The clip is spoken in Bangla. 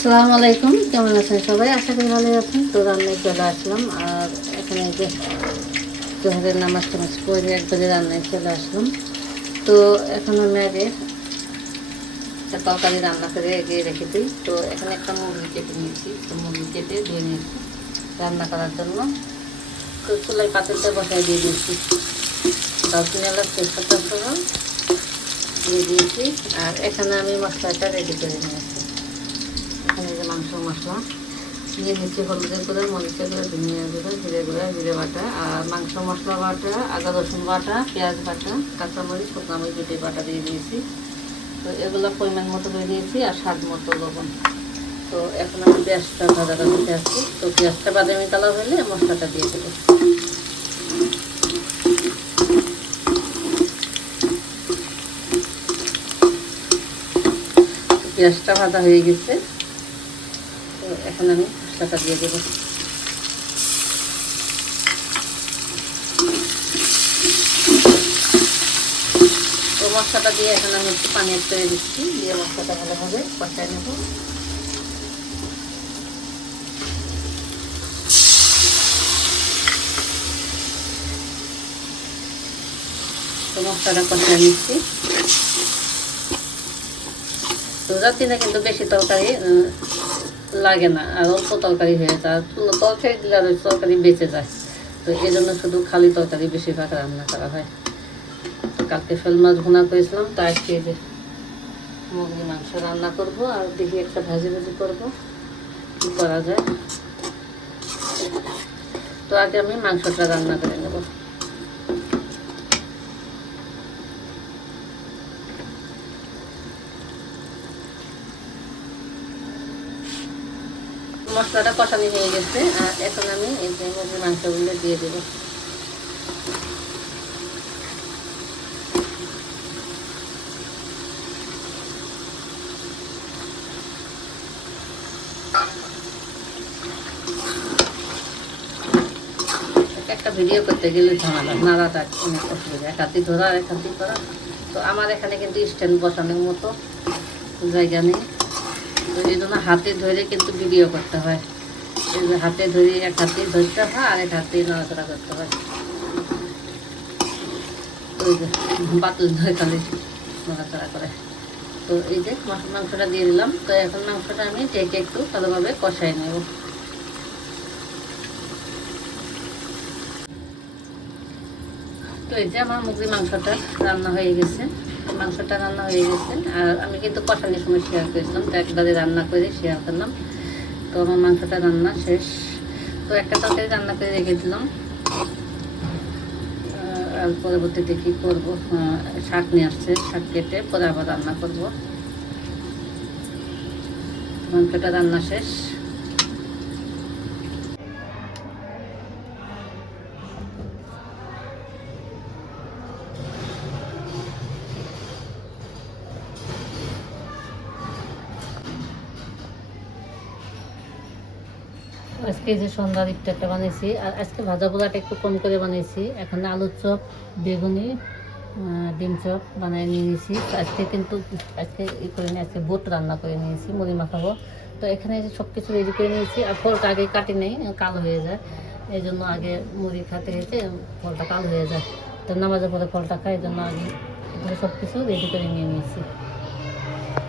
আসসালামু আলাইকুম, কেমন আছেন সবাই? আশা করি ভালো আছেন। তো রান্নায় চলে আসলাম, আর এখানে যে জোহরের নামাজ টামাজ পড়ে একবারে রান্নায় চলে আসলাম। তো এখন আমি আগে একটা তরকারি রান্না করে এগিয়ে রেখে দিই। তো এখানে একটা মুরগি কেটে নিয়েছি, তো মুরগি কেটে ধুয়ে নিয়েছি রান্না করার জন্য। তো চুলায় পাতিলটা বসায় দিয়ে দিয়েছি, দারচিনি এলাচ তেজপাতা ফোড়ন দিয়ে দিয়েছি। আর এখানে আমি মশলাটা রেডি করে নিয়েছি। এখানে যে মাংস মশলা নিয়ে নিচ্ছি, হলুদের গুঁড়ো, মরিচের গুঁড়ো, ধনিয়া গুঁড়ো, জিরে গুঁড়ো, জিরে বাটা, আর মাংস মশলা বাটা, আদা রসুন বাটা, পেঁয়াজ বাটা, কাঁচামরিচ, শুকনো মরিচ দুটি বাটা দিয়ে দিয়েছি। তো এগুলো পরিমাণ মতো দিয়ে দিয়েছি, আর স্বাদ মতো লবণ। তো এখন আমি পেঁয়াজটা ভাজাটা দিতে আসছি। তো পেঁয়াজটা বাদামি কালার হলে মশলাটা দিয়ে দেবো। পেঁয়াজটা ভাজা হয়ে গেছে, তো এখন আমি মশলাটা দিয়ে দেবো। তো মশলাটা দিয়ে এখন আমি একটু পানি অ্যাড করে দিচ্ছি, দিয়ে মশলাটা ভালোভাবে কষায় নেব। তো মশলাটা কষায় নিচ্ছি। তো রাত্রিটা কিন্তু বেশি তরকারি লাগে না, আর অল্প তরকারি হয়ে যায়। আর কোনো তরকারি দিলে আর তরকারি বেঁচে যায়। তো এই জন্য শুধু খালি তরকারি বেশিরভাগ রান্না করা হয়। কালকে শোল মাছ ভুনা করেছিলাম, তো আজকে যে মুরগি মাংস রান্না করব, আর দেখি একটা ভাজি ভাজি করবো, কী করা যায়। তো আগে আমি মাংসটা রান্না করে নেব। মশলাটা কষানো হয়ে গেছে, আর এখন আমি এই যে মুরগির মাংসগুলো দিয়ে দেবো। একটা ভিডিও করতে গেলে ঝামেলা, নাড়াটা অনেক অসুবিধা, এক হাতি ধরা আর এক হাতি করা। তো আমার এখানে কিন্তু স্ট্যান্ড বসানোর মতো জায়গা নেই, তো এই জন্য হাতে ধরে কিন্তু ভিডিও করতে হয়। এই যে হাতে ধরে এক হাতে ধরতে হয়, আর এক হাতে নাড়াচাড়া করতে হয়। তো এই যে বাতুল ধরে খালি নাড়াচাড়া করে। তো এই যে মাংসটা দিয়ে দিলাম। তো এখন মাংসটা আমি ঢেকে একটু ভালোভাবে কষাই নেব। তো এই যে আমার মুরগির মাংসটা রান্না হয়ে গেছে। মাংসটা রান্না হয়ে গেছে, আর আমি কিন্তু কষানোর সময় শেয়ার করেছিলাম, তো একবারে রান্না করে শেয়ার করলাম। তো আমার মাংসটা রান্না শেষ। তো একটা তরকারি রান্না করে রেখে দিলাম, আর পরবর্তীতে কী করবো, শাক নিয়ে আসছে, শাক কেটে পরে আবার রান্না করবো। মাংসটা রান্না শেষ। আজকে যে সন্ধ্যার ইফতারটা বানিয়েছি, আর আজকে ভাজা পোড়াটা একটু কম করে বানিয়েছি। এখানে আলুর চপ, বেগুনি, ডিম চপ বানিয়ে নিয়ে নিয়েছি। আজকে কিন্তু আজকে করে নিয়ে আজকে বোট রান্না করে নিয়েছি, মুড়ি মাখাবো। তো এখানে যে সব কিছু রেডি করে নিয়েছি, আর ফলটা আগে কাটি নেই, কালো হয়ে যায়। এই জন্য আগে মুড়ি খেতে খেতে ফলটা কালো হয়ে যায়। তো নামাজের পরে ফলটা খাই, এই জন্য আগে সব কিছু রেডি করে নিয়ে নিয়েছি।